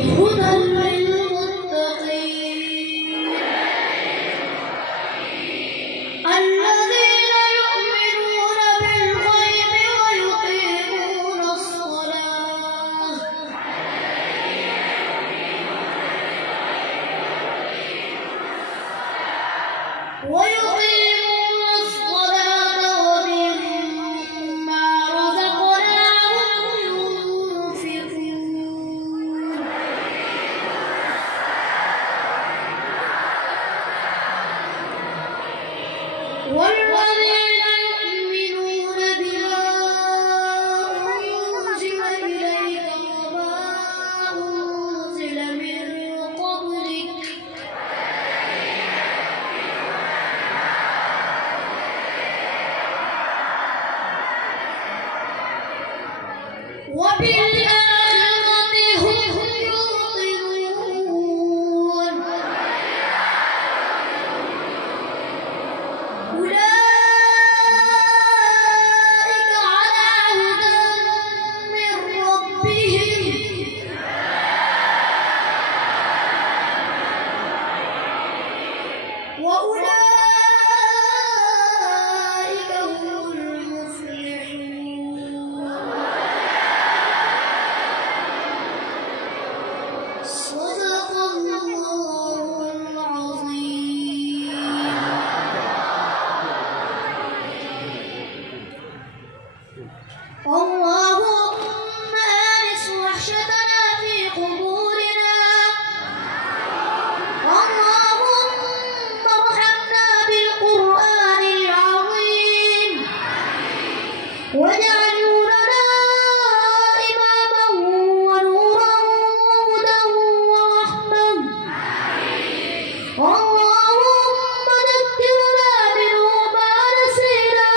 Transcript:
هدى للمتقين الذين يؤمنون بالغيب ويقيمون الصلاة ومما رزقناهم ينفقون والذين يؤمنون بما أنزل إليك وما أنزل من قبلك وبالآخرة هم يوقنون أولئك على هدى من ربهم وأولئك هم المفلحون صدق الله العظيم. اللهم آنس وحشتنا في قبورنا اللهم ارحمنا بالقرآن العظيم واجعله لنا إماما ونورا وهدى ورحمة اللهم ذكرنا منه ما نسينا